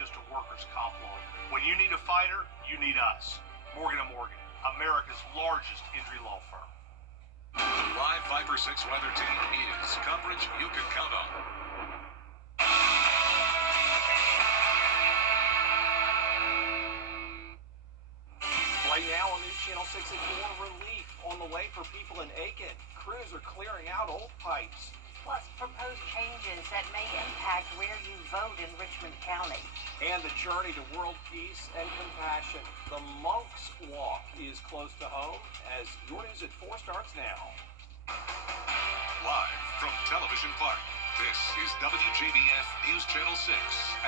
just a workers' comp lawyer. When you need a fighter, you need us. Morgan & Morgan, America's largest injury law firm. The live 5 for 6 weather team is coverage you can count on. Right now on News Channel 6 at 4, relief on the way for people in Aiken. Crews are clearing out old pipes. Plus, proposed changes that may impact where you vote in Richmond County. And the journey to world peace and compassion. The Monks Walk is close to home as your news at 4 starts now. Live from Television Park, this is WJBF News Channel 6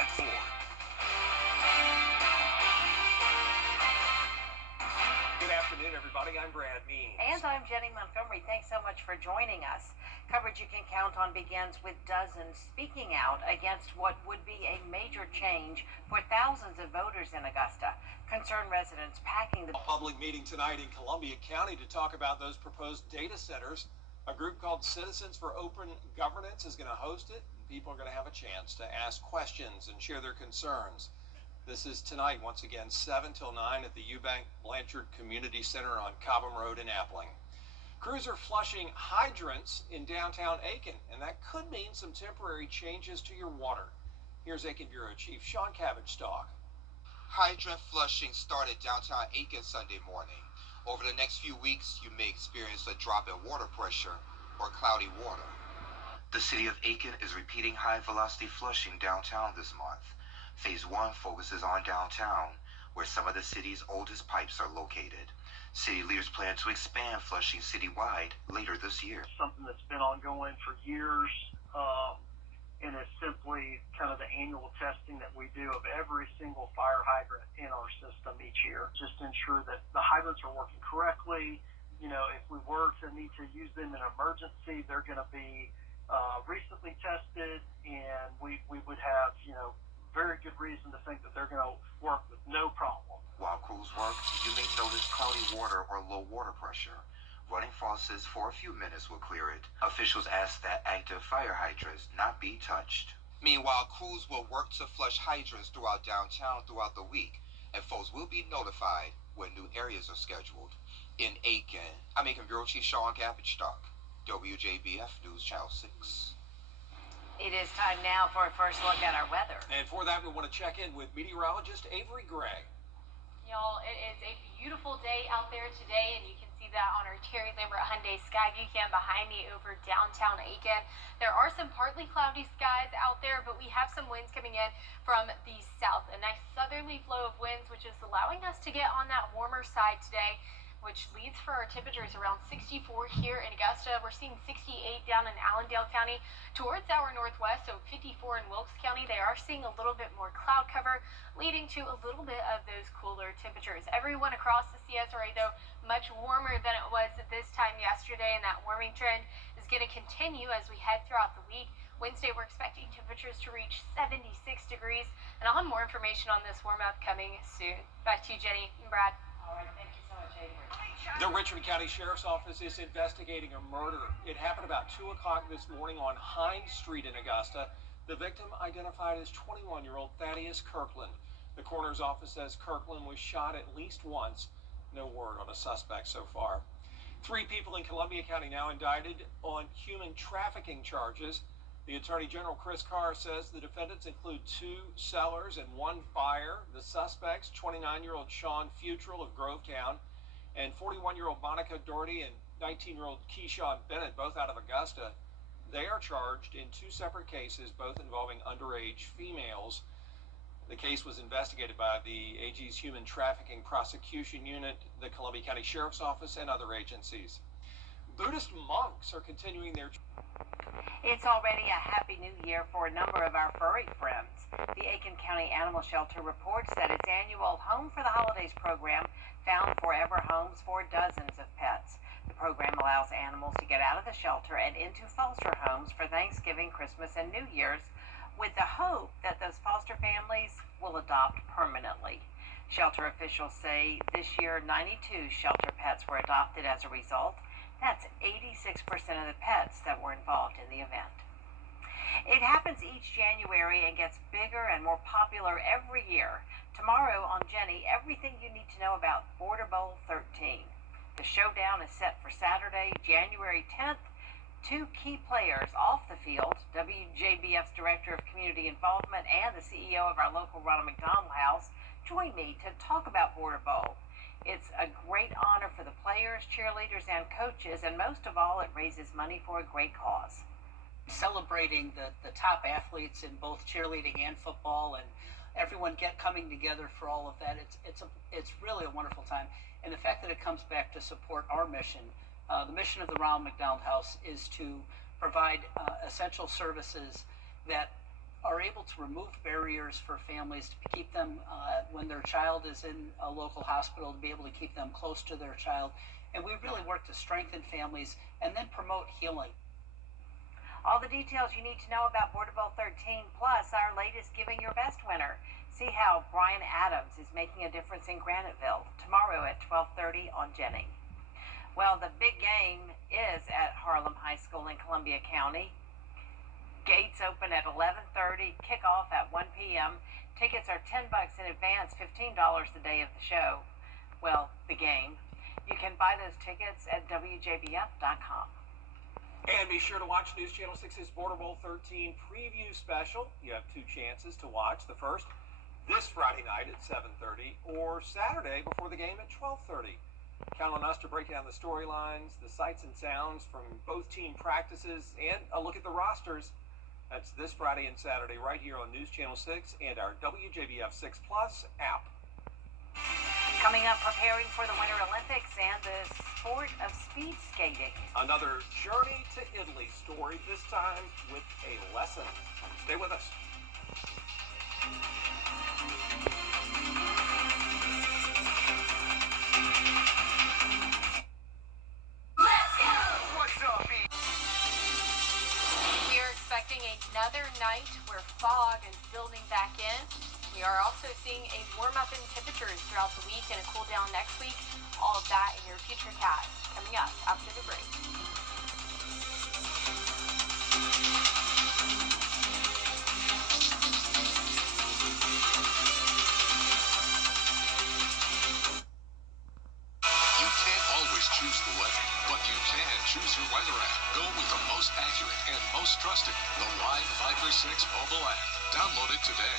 at 4. Good afternoon, everybody. I'm Brad Means. And I'm Jenny Montgomery. Thanks so much for joining us. Coverage you can count on begins with dozens speaking out against what would be a major change for thousands of voters in Augusta. Concerned residents packing the public meeting tonight in Columbia County to talk about those proposed data centers. A group called Citizens for Open Governance is going to host it. People are going to have a chance to ask questions and share their concerns. This is tonight, once again, 7 till 9 at the Eubank Blanchard Community Center on Cobham Road in Appling. Crews are flushing hydrants in downtown Aiken, and that could mean some temporary changes to your water. Here's Aiken Bureau Chief Sean Cabbage-Stock. Hydrant flushing started downtown Aiken Sunday morning. Over the next few weeks, you may experience a drop in water pressure or cloudy water. The city of Aiken is repeating high-velocity flushing downtown this month. Phase 1 focuses on downtown, where some of the city's oldest pipes are located. City leaders plan to expand flushing citywide later this year. Something that's been ongoing for years, and it's simply kind of the annual testing that we do of every single fire hydrant in our system each year, just to ensure that the hydrants are working correctly. You know, if we were to need to use them in an emergency, they're going to be recently tested, and we would have, you know, very good reason to think that they're going to work with no problem. While crews work, you may notice cloudy water or low water pressure. Running faucets for a few minutes will clear it. Officials ask that active fire hydrants not be touched. Meanwhile, crews will work to flush hydrants throughout downtown throughout the week, and folks will be notified when new areas are scheduled. In Aiken, I'm Aiken Bureau Chief Sean Cabbage-Stock, WJBF News Channel 6. It is time now for a first look at our weather. And for that, we want to check in with meteorologist Avery Gregg. Y'all, it is a beautiful day out there today, and you can see that on our Terry Lambert Hyundai Skyview cam behind me over downtown Aiken. There are some partly cloudy skies out there, but we have some winds coming in from the south. A nice southerly flow of winds, which is allowing us to get on that warmer side today, which leads for our temperatures around 64 here in Augusta. We're seeing 68 down in Allendale County towards our northwest, so 54 in Wilkes County. They are seeing a little bit more cloud cover, leading to a little bit of those cooler temperatures. Everyone across the CSRA, though, much warmer than it was at this time yesterday, and that warming trend is going to continue as we head throughout the week. Wednesday, we're expecting temperatures to reach 76 degrees, and I'll have more information on this warm-up coming soon. Back to you, Jenny and Brad. All right, thank you so much, Avery. The Richmond County Sheriff's Office is investigating a murder. It happened about 2 o'clock this morning on Hines Street in Augusta. The victim identified as 21-year-old Thaddeus Kirkland. The coroner's office says Kirkland was shot at least once. No word on a suspect so far. 3 people in Columbia County now indicted on human trafficking charges. The Attorney General Chris Carr says the defendants include 2 sellers and 1 buyer. The suspects, 29-year-old Sean Futrell of Grovetown and 41-year-old Monica Doherty and 19-year-old Keyshawn Bennett, both out of Augusta. They are charged in 2 separate cases, both involving underage females. The case was investigated by the AG's Human Trafficking Prosecution Unit, the Columbia County Sheriff's Office, and other agencies. Buddhist monks are continuing their... It's already a happy new year for a number of our furry friends. The Aiken County Animal Shelter reports that its annual Home for the Holidays program found forever homes for dozens of pets. The program allows animals to get out of the shelter and into foster homes for Thanksgiving, Christmas, and New Year's, with the hope that those foster families will adopt permanently. Shelter officials say this year 92 shelter pets were adopted as a result. That's 86% of the pets that were involved in the event. It happens each January and gets bigger and more popular every year. Tomorrow on Jenny, everything you need to know about Border Bowl 13. The showdown is set for Saturday, January 10th. Two key players off the field, WJBF's Director of Community Involvement and the CEO of our local Ronald McDonald House, join me to talk about Border Bowl. It's a great honor for the players, cheerleaders, and coaches, and most of all, it raises money for a great cause. Celebrating the top athletes in both cheerleading and football, and everyone coming together for all of that. It's really a wonderful time, and the fact that it comes back to support our mission. The mission of the Ronald McDonald House is to provide essential services that are able to remove barriers for families to keep them when their child is in a local hospital, to be able to keep them close to their child, and we really work to strengthen families and then promote healing. All the details you need to know about Border Bowl 13, plus our latest Giving Your Best winner. See how Brian Adams is making a difference in Graniteville tomorrow at 12:30 on Jenny. Well, the big game is at Harlem High School in Columbia County. Gates open at 11:30, kickoff at 1 p.m. Tickets are $10 in advance, $15 the day of the show. Well, the game. You can buy those tickets at WJBF.com. And be sure to watch News Channel 6's Border Bowl 13 preview special. You have two chances to watch. The first, this Friday night at 7:30, or Saturday before the game at 12:30. Count on us to break down the storylines, the sights and sounds from both team practices, and a look at the rosters. That's this Friday and Saturday right here on News Channel 6 and our WJBF 6 Plus app. Coming up, preparing for the Winter Olympics and the sport of speed skating. Another Journey to Italy story, this time with a lesson. Stay with us. We are expecting another night where fog is building back in. We are also seeing a warm up in temperatures throughout the week and a cool down next week. All of that in your future cast coming up after the break. You can't always choose the weather, but you can choose your weather app. Go with the most accurate and most trusted, the Live Viper 6 mobile app. Download it today.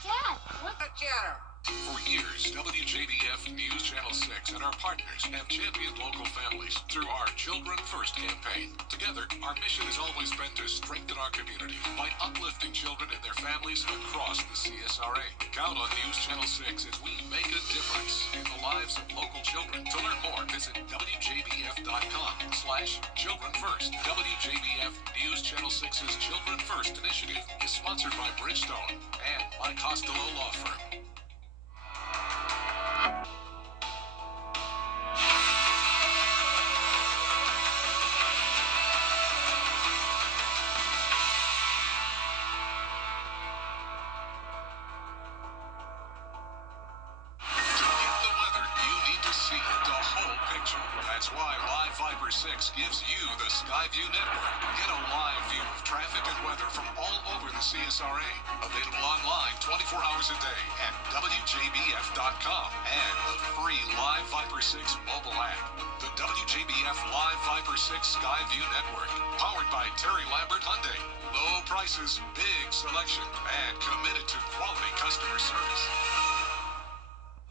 Dad, what? For years, WJBF News Channel 6 and our partners have championed local families through our Children First campaign. Together, our mission has always been to strengthen our community by uplifting children and their families across the CSRA. Count on News Channel 6 as we make a difference in the lives of local children. To learn more, visit WJBF.com/Children First. WJBF News Channel 6's Children First initiative is sponsored by Bridgestone and by Costello Law Firm. That's why Live Viper 6 gives you the Skyview network. Get a live view of traffic and weather from all over the CSRA. Available online 24 hours a day at WJBF.com and the free Live Viper 6 mobile app. The WJBF Live Viper 6 Skyview network. Powered by Terry Lambert Hyundai. Low prices, big selection, and committed to quality customer service.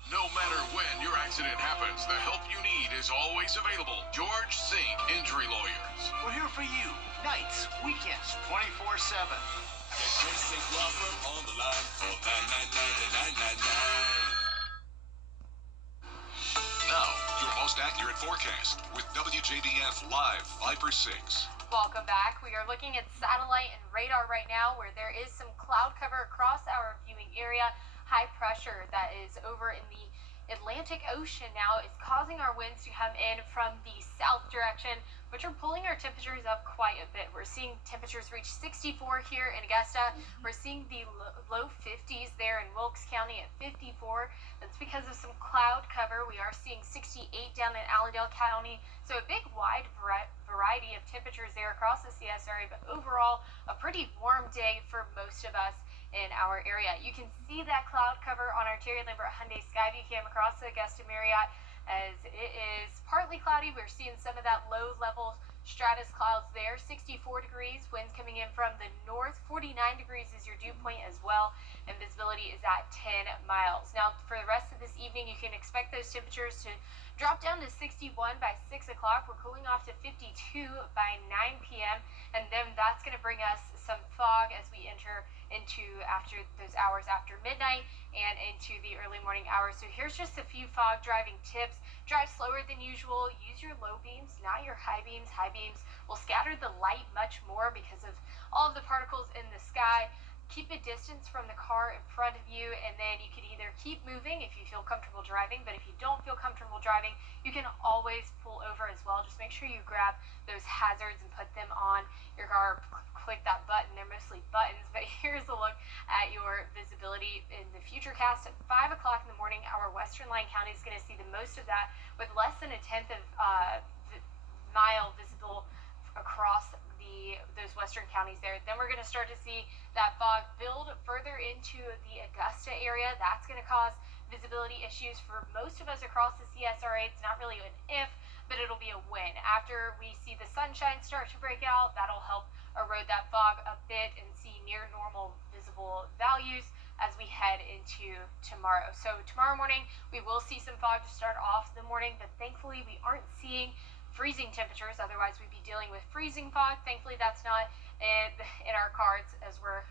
No matter when your accident happens, the help you need is always available. George Sink Injury Lawyers. We're here for you. Nights, weekends, 24/7. Get your Sink Law Firm on the line for 999-999. Now, your most accurate forecast with WJBF Live Viper 6. Welcome back. We are looking at satellite and radar right now where there is some cloud cover across our viewing area. High pressure that is over in the Atlantic Ocean now is causing our winds to come in from the south direction, which are pulling our temperatures up quite a bit. We're seeing temperatures reach 64 here in Augusta. We're seeing the low 50s there in Wilkes County at 54. That's because of some cloud cover. We are seeing 68 down in Allendale County, So a big wide variety of temperatures there across the CS area, but overall a pretty warm day for most of us in our area. You can see that cloud cover on our Terry Lambert Hyundai Skyview cam across the Augusta Marriott as it is partly cloudy. We're seeing some of that low level stratus clouds there. 64 degrees, winds coming in from the north. 49 degrees is your dew point as well, and visibility is at 10 miles. Now for the rest of this evening, you can expect those temperatures to drop down to 61 by 6 o'clock. We're cooling off to 52 by 9 p.m. and then that's going to bring us some fog as we enter into after those hours after midnight and into the early morning hours. So here's just a few fog driving tips. Drive slower than usual. Use your low beams, not your high beams. High beams will scatter the light much more because of all of the particles in the sky. Keep a distance from the car in front of you, and then you can either keep moving if you feel comfortable driving, but if you don't feel comfortable driving, you can always pull over as well. Just make sure you grab those hazards and put them on your car. Click that button. They're mostly buttons, but here's a look at your visibility in the futurecast at 5 o'clock in the morning. Our western line county is going to see the most of that with less than a tenth of mile visible across those western counties there. Then we're going to start to see that fog build further into the Augusta area. That's going to cause visibility issues for most of us across the CSRA. It's not really an if, but it'll be a when. After we see the sunshine start to break out, that'll help erode that fog a bit and see near normal visible values as we head into tomorrow. So tomorrow morning, we will see some fog to start off the morning, but thankfully we aren't seeing freezing temperatures. Otherwise, we'd be dealing with freezing fog. Thankfully, that's not in our cards as we're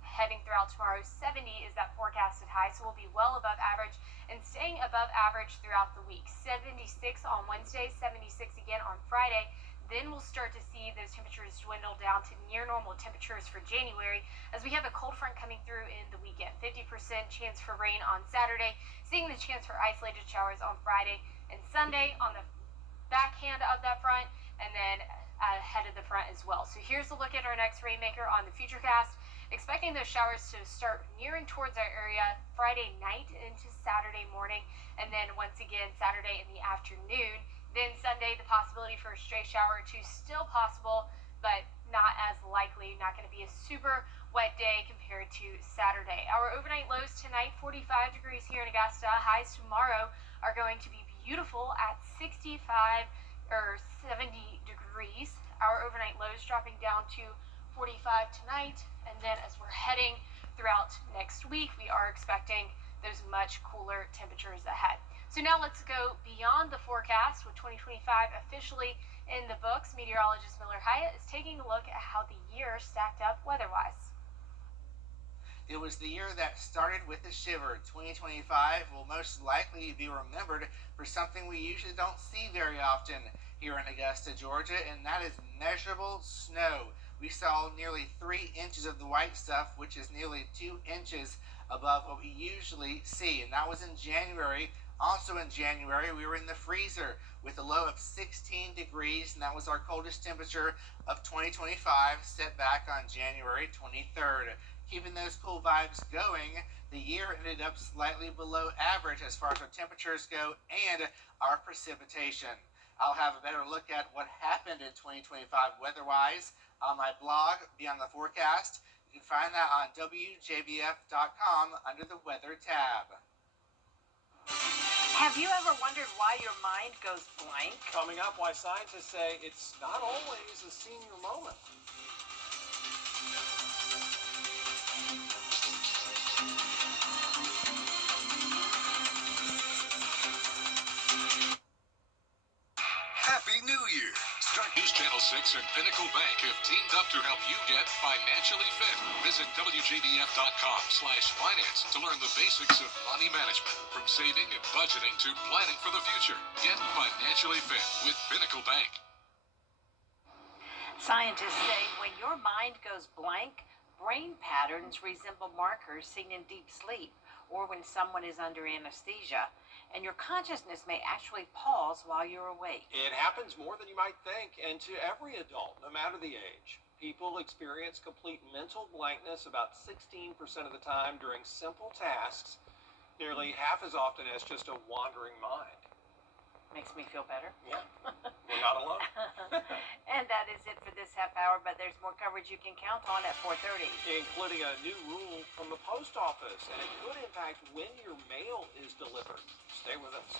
heading throughout tomorrow. 70 is that forecasted high, so we'll be well above average and staying above average throughout the week. 76 on Wednesday, 76 again on Friday. Then we'll start to see those temperatures dwindle down to near normal temperatures for January as we have a cold front coming through in the weekend. 50% chance for rain on Saturday, seeing the chance for isolated showers on Friday and Sunday on the backhand of that front, and then ahead of the front as well. So here's a look at our next rainmaker on the futurecast. Expecting those showers to start nearing towards our area Friday night into Saturday morning, and then once again Saturday in the afternoon. Then Sunday, the possibility for a stray shower or two still possible, but not as likely. Not going to be a super wet day compared to Saturday. Our overnight lows tonight, 45 degrees here in Augusta. Highs tomorrow are going to be beautiful at 65 or 70 degrees. Our overnight lows dropping down to 45 tonight, and then as we're heading throughout next week, we are expecting those much cooler temperatures ahead. So now let's go beyond the forecast with 2025 officially in the books. Meteorologist Miller Hyatt is taking a look at how the year stacked up weather-wise. It was the year that started with a shiver. 2025 will most likely be remembered for something we usually don't see very often here in Augusta, Georgia, and that is measurable snow. We saw nearly 3 inches of the white stuff, which is nearly 2 inches above what we usually see, and that was in January. Also in January, we were in the freezer with a low of 16 degrees, and that was our coldest temperature of 2025, set back on January 23rd. Keeping those cool vibes going, the year ended up slightly below average as far as our temperatures go and our precipitation. I'll have a better look at what happened in 2025 weather-wise on my blog, Beyond the Forecast. You can find that on WJBF.com under the Weather tab. Have you ever wondered why your mind goes blank? Coming up, why scientists say it's not always a senior moment. Happy New Year! News Channel 6 and Pinnacle Bank have teamed up to help you get financially fit. Visit WJBF.com/finance to learn the basics of money management, from saving and budgeting to planning for the future. Get financially fit with Pinnacle Bank. Scientists say when your mind goes blank, brain patterns resemble markers seen in deep sleep or when someone is under anesthesia, and your consciousness may actually pause while you're awake. It happens more than you might think, and to every adult, no matter the age. People experience complete mental blankness about 16% of the time during simple tasks, nearly half as often as just a wandering mind. Makes me feel better. Yeah, we're not alone. And that is it for this half hour, but there's more coverage you can count on at 4:30. Including a new rule from the post office, and it could impact when your mail is delivered. Stay with us.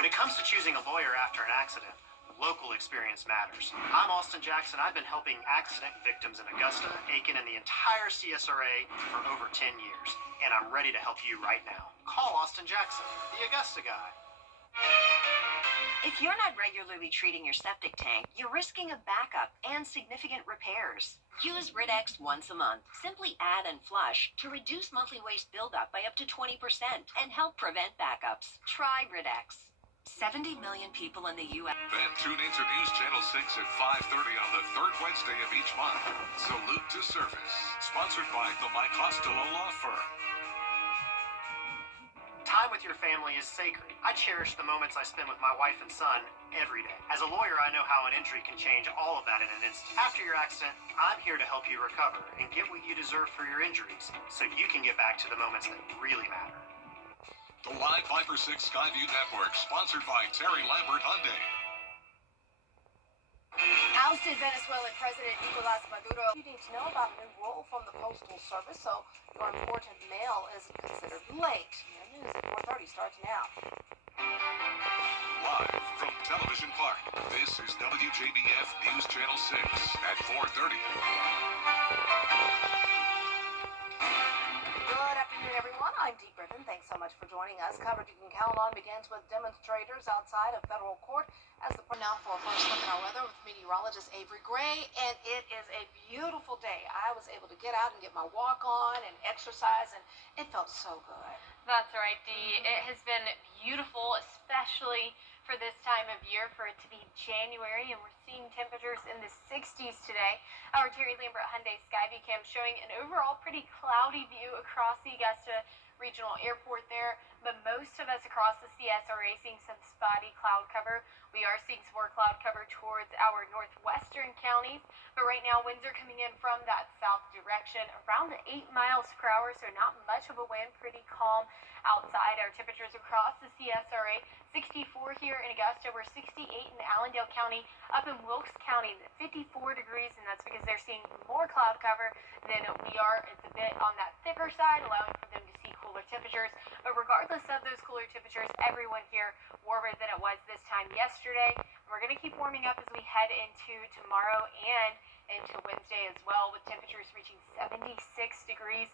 When it comes to choosing a lawyer after an accident, local experience matters. I'm Austin Jackson. I've been helping accident victims in Augusta, Aiken, and the entire CSRA for over 10 years. And I'm ready to help you right now. Call Austin Jackson, the Augusta guy. If you're not regularly treating your septic tank, you're risking a backup and significant repairs. Use Rid-X once a month. Simply add and flush to reduce monthly waste buildup by up to 20% and help prevent backups. Try Rid-X. 70 million people in the U.S. Then tune into News Channel 6 at 5:30 on the third Wednesday of each month. Salute to Service. Sponsored by the Mike Costello Law Firm. Time with your family is sacred. I cherish the moments I spend with my wife and son every day. As a lawyer, I know how an injury can change all of that in an instant. After your accident, I'm here to help you recover and get what you deserve for your injuries so you can get back to the moments that really matter. The Live Viper 6 Skyview Network, sponsored by Terry Lambert Hyundai. Ousted Venezuelan President Nicolas Maduro. You need to know about a new rule from the Postal Service, so your important mail isn't considered late. Your news at 4:30 starts now. Live from Television Park, this is WJBF News Channel 6 at 4:30. Good afternoon, everyone. I'm Dee Griffin. Thanks so much for joining us. Coverage you can count on begins with demonstrators outside of federal court as the now for a first look at our weather with meteorologist Avery Gray, and it is a beautiful day. I was able to get out and get my walk on and exercise, and it felt so good. That's right, Dee. It has been beautiful, especially for this time of year, for it to be January, and we're seeing temperatures in the 60s today. Our Terry Lambert Hyundai Skyview Cam showing an overall pretty cloudy view across the Augusta Regional Airport there, but most of us across the CSRA seeing some spotty cloud cover. We are seeing some more cloud cover towards our northwestern counties, but right now winds are coming in from that south direction around 8 miles per hour, so not much of a wind, pretty calm outside. Our temperatures across the CSRA, 64 here in Augusta, we're 68 in Allendale County, up in Wilkes County, 54 degrees, and that's because they're seeing more cloud cover than we are. It's a bit on that thicker side, allowing for them to see cooler temperatures, but regardless of those cooler temperatures, everyone here warmer than it was this time yesterday. We're going to keep warming up as we head into tomorrow and into Wednesday as well, with temperatures reaching 76 degrees.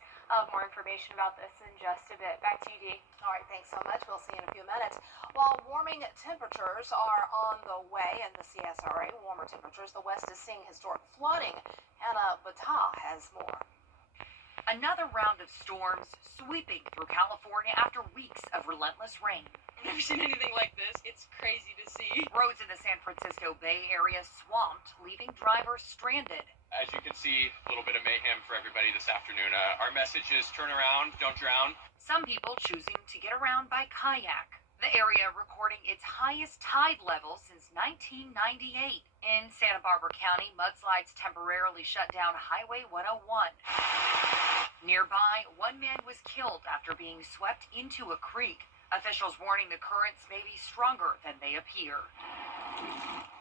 More information about this in just a bit. Back to you, Dee. All right, thanks so much. We'll see you in a few minutes. While warming temperatures are on the way in the CSRA, warmer temperatures, the West is seeing historic flooding. Hannah Battah has more. Another round of storms sweeping through California after weeks of relentless rain. I've never seen anything like this. It's crazy to see. Roads in the San Francisco Bay Area swamped, leaving drivers stranded. As you can see, a little bit of mayhem for everybody this afternoon. Our message is turn around, don't drown. Some people choosing to get around by kayak. The area recording its highest tide level since 1998. In Santa Barbara County, mudslides temporarily shut down Highway 101. Nearby, one man was killed after being swept into a creek. Officials warning the currents may be stronger than they appear.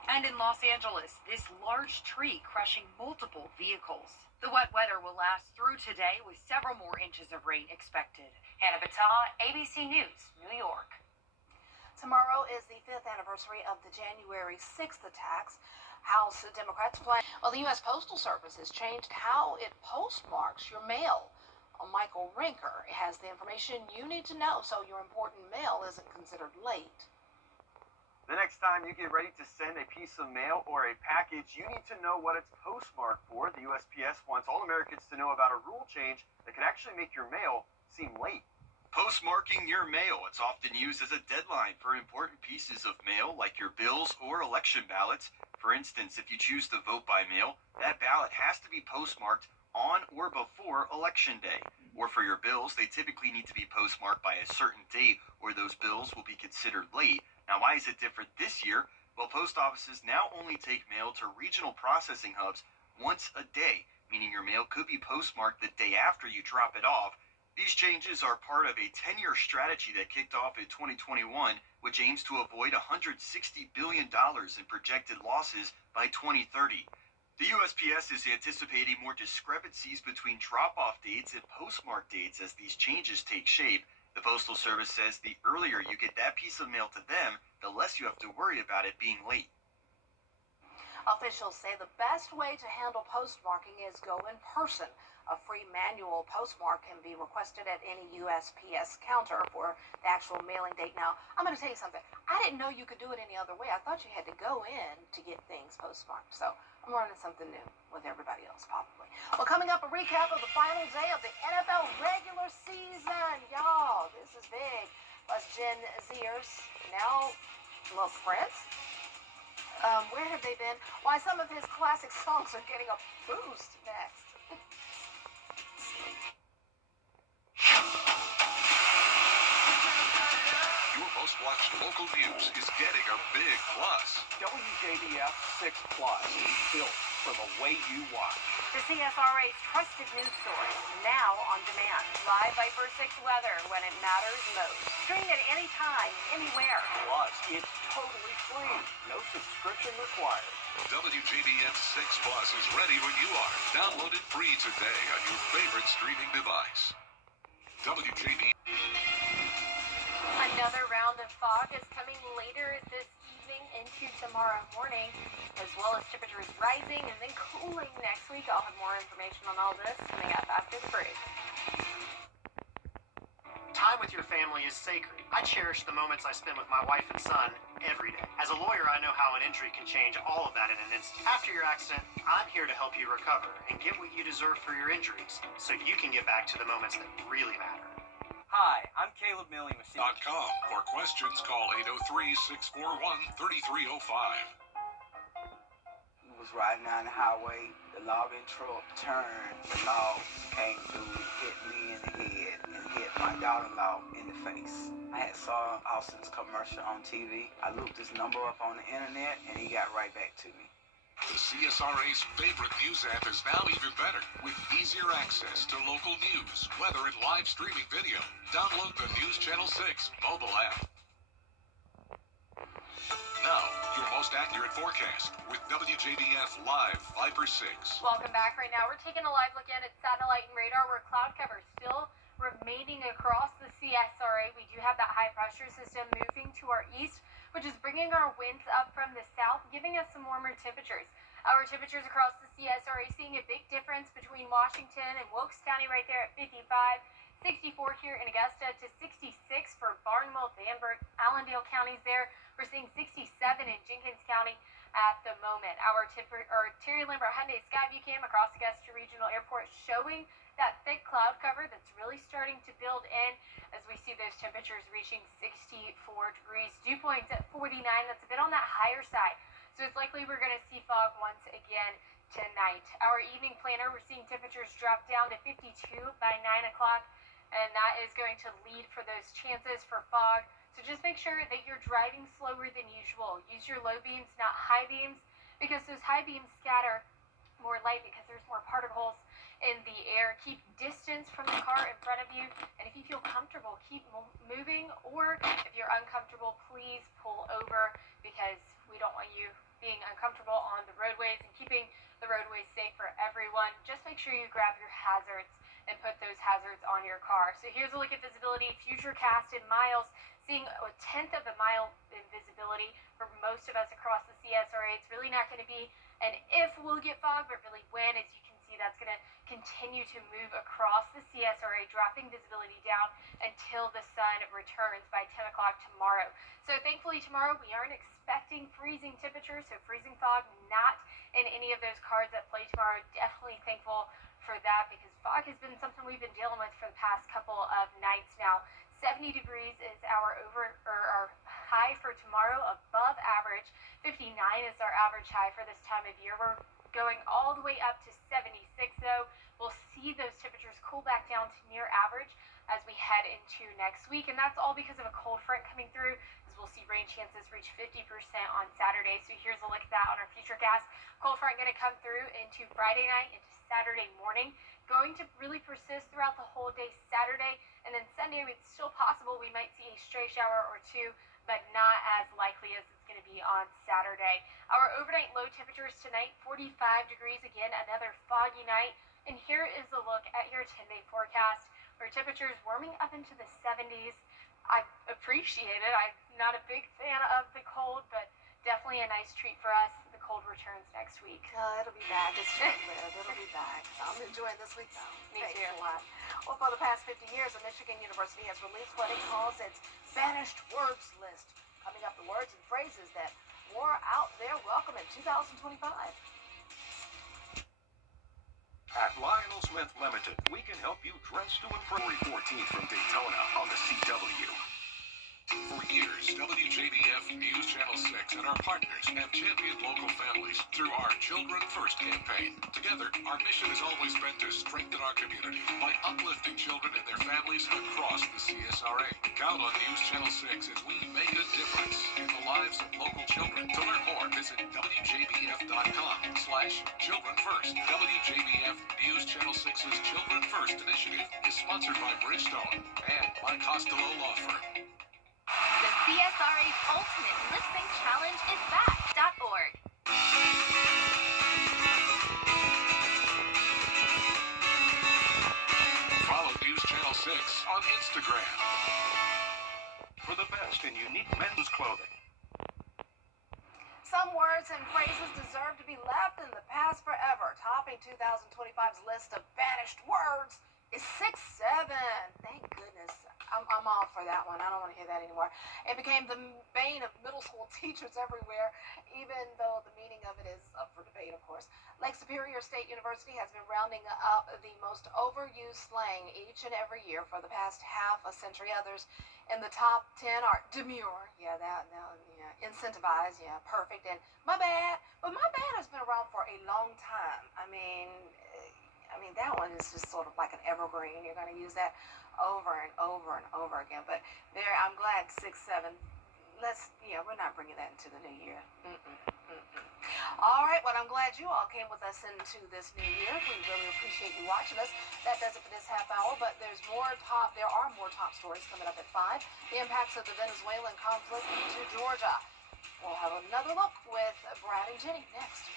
And in Los Angeles, this large tree crushing multiple vehicles. The wet weather will last through today with several more inches of rain expected. Hannah Battah, ABC News, New York. Tomorrow is the 5th anniversary of the January 6th attacks. House Democrats plan. Well, the U.S. Postal Service has changed how it postmarks your mail. Michael Rinker has the information you need to know so your important mail isn't considered late. The next time you get ready to send a piece of mail or a package, you need to know what it's postmarked for. The USPS wants all Americans to know about a rule change that could actually make your mail seem late. Postmarking your mail. It's often used as a deadline for important pieces of mail like your bills or election ballots. For instance, if you choose to vote by mail, that ballot has to be postmarked on or before Election Day. Or for your bills, they typically need to be postmarked by a certain date or those bills will be considered late. Now, why is it different this year? Well, post offices now only take mail to regional processing hubs once a day, meaning your mail could be postmarked the day after you drop it off. These changes are part of a 10-year strategy that kicked off in 2021, which aims to avoid $160 billion in projected losses by 2030. The USPS is anticipating more discrepancies between drop-off dates and postmark dates as these changes take shape. The Postal Service says the earlier you get that piece of mail to them, the less you have to worry about it being late. Officials say the best way to handle postmarking is go in person. A free manual postmark can be requested at any USPS counter for the actual mailing date. Now, I'm going to tell you something. I didn't know you could do it any other way. I thought you had to go in to get things postmarked. So I'm learning something new with everybody else, probably. Well, coming up, a recap of the final day of the NFL regular season. Y'all, this is big. Plus, Gen Zers now love Prince. Where have they been? Why some of his classic songs are getting a boost next. Your most watched local news is getting a big plus. WJBF 6 Plus, built for the way you watch. The CSRA's trusted news source, now on demand. Live Viper 6 weather when it matters most. Stream it anytime, anywhere. Plus, it's totally free. No subscription required. WJBF 6 Plus is ready when you are. Download it free today on your favorite streaming device. WJBF. Another round of fog is coming later this evening into tomorrow morning, as well as temperatures rising and then cooling next week. I'll have more information on all this coming up after the break. Time with your family is sacred. I cherish the moments I spend with my wife and son every day. As a lawyer, I know how an injury can change all of that in an instant. After your accident, I'm here to help you recover and get what you deserve for your injuries so you can get back to the moments that really matter. Hi, I'm Caleb Millie with .com. For questions, call 803-641-3305. Was riding down the highway, the logging truck turned, the log came through, hit me in the head, and hit my daughter-in-law in the face. I had saw Austin's commercial on TV. I looked his number up on the internet, and he got right back to me. The CSRA's favorite news app is now even better, with easier access to local news, weather, and live streaming video. Download the News Channel 6 mobile app. Now, your most accurate forecast with WJBF Live Viper 6. Welcome back. Right now, we're taking a live look in at satellite and radar where cloud cover is still remaining across the CSRA. We do have that high pressure system moving to our east, which is bringing our winds up from the south, giving us some warmer temperatures. Our temperatures across the CSRA seeing a big difference between Washington and Wilkes County right there at 55, 64 here in Augusta to 66 for Barnwell, Vanburgh, Allendale counties there. We're seeing 67 in Jenkins County at the moment. Our Terry Lambert Hyundai Skyview cam across Augusta Regional Airport showing that thick cloud cover that's really starting to build in as we see those temperatures reaching 64 degrees. Dew points at 49. That's a bit on that higher side. So it's likely we're going to see fog once again tonight. Our evening planner, we're seeing temperatures drop down to 52 by 9 o'clock, and that is going to lead for those chances for fog. So just make sure that you're driving slower than usual. Use your low beams, not high beams, because those high beams scatter more light because there's more particles in the air. Keep distance from the car in front of you, and if you feel comfortable, keep moving, or if you're uncomfortable, please pull over because we don't want you being uncomfortable on the roadways and keeping the roadways safe for everyone. Just make sure you grab your hazards and put those hazards on your car. So here's a look at visibility, futurecast in miles, seeing a tenth of a mile in visibility for most of us across the CSRA. It's really not going to be an if we'll get fog, but really when, as you can see see that's going to continue to move across the CSRA, dropping visibility down until the sun returns by 10 o'clock tomorrow. So thankfully tomorrow we aren't expecting freezing temperatures, so freezing fog not in any of those cards that play tomorrow. Definitely thankful for that, because fog has been something we've been dealing with for the past couple of nights now. 70 degrees is our high for tomorrow, above average. 59 is our average high for this time of year. We're going all the way up to 76 though. We'll see those temperatures cool back down to near average as we head into next week, and that's all because of a cold front coming through, as we'll see rain chances reach 50% on Saturday. So here's a look at that on our futurecast. Cold front going to come through into Friday night, into Saturday morning, going to really persist throughout the whole day Saturday, and then Sunday it's still possible we might see a stray shower or two, but not as likely as it's going to be on Saturday. Our overnight low temperatures tonight, 45 degrees again, another foggy night. And here is a look at your 10-day forecast, where temperatures warming up into the 70s. I appreciate it. I'm not a big fan of the cold, but definitely a nice treat for us. The cold returns next week. It'll be back. It's short-lived. It'll be back. So I'm enjoying this week, though. Me Thanks too. a lot. Well, for the past 50 years, the Michigan University has released what it calls its banished words list, coming up the words and phrases that were out there welcome in 2025. At Lionel Smith Limited, we can help you dress to improve. 14th from Daytona on the CW. For years, WJBF News Channel 6 and our partners have championed local families through our Children First campaign. Together, our mission has always been to strengthen our community by uplifting children and their families across the CSRA. Count on News Channel 6 as we make a difference in the lives of local children. To learn more, visit WJBF.com/Children First. WJBF News Channel 6's Children First initiative is sponsored by Bridgestone and by Costello Law Firm. The CSRA's Ultimate Lip Sync Challenge is back.org. Follow News Channel 6 on Instagram For the best in unique men's clothing. Some words and phrases deserve to be left in the past forever. Topping 2025's list of banished words is 6'7". Thank goodness. I'm all for that one. I don't want to hear that anymore. It became the bane of middle school teachers everywhere, even though the meaning of it is up for debate, of course. Lake Superior State University has been rounding up the most overused slang each and every year for the past half a century. Others in the top 10 are demure, yeah, incentivize, yeah, perfect, and my bad. But my bad has been around for a long time. I mean, that one is just sort of like an evergreen. You're going to use that over and over and over again. But there, I'm glad 6'7". We're not bringing that into the new year. All right, well, I'm glad you all came with us into this new year. We really appreciate you watching us. That does it for this half hour, but there are more top stories coming up at 5. The impacts of the Venezuelan conflict to Georgia. We'll have another look with Brad and Jenny next.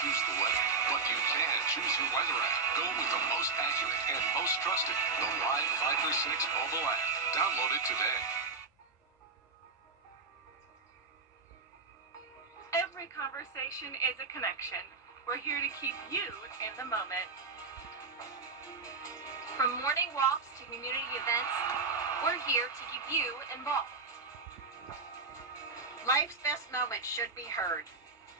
Choose the weather, but you can choose your weather app. Go with the most accurate and most trusted, the Live Viper 6 mobile app. Download it today. Every conversation is a connection. We're here to keep you in the moment. From morning walks to community events, we're here to keep you involved. Life's best moments should be heard,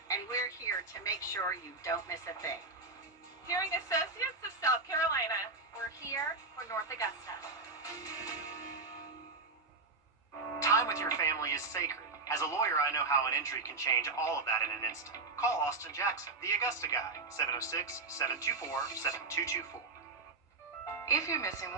and we're here to make sure you don't miss a thing. Hearing Associates of South Carolina. We're here for North Augusta. Time with your family is sacred. As a lawyer, I know how an injury can change all of that in an instant. Call Austin Jackson, the Augusta guy, 706-724-7224. If you're missing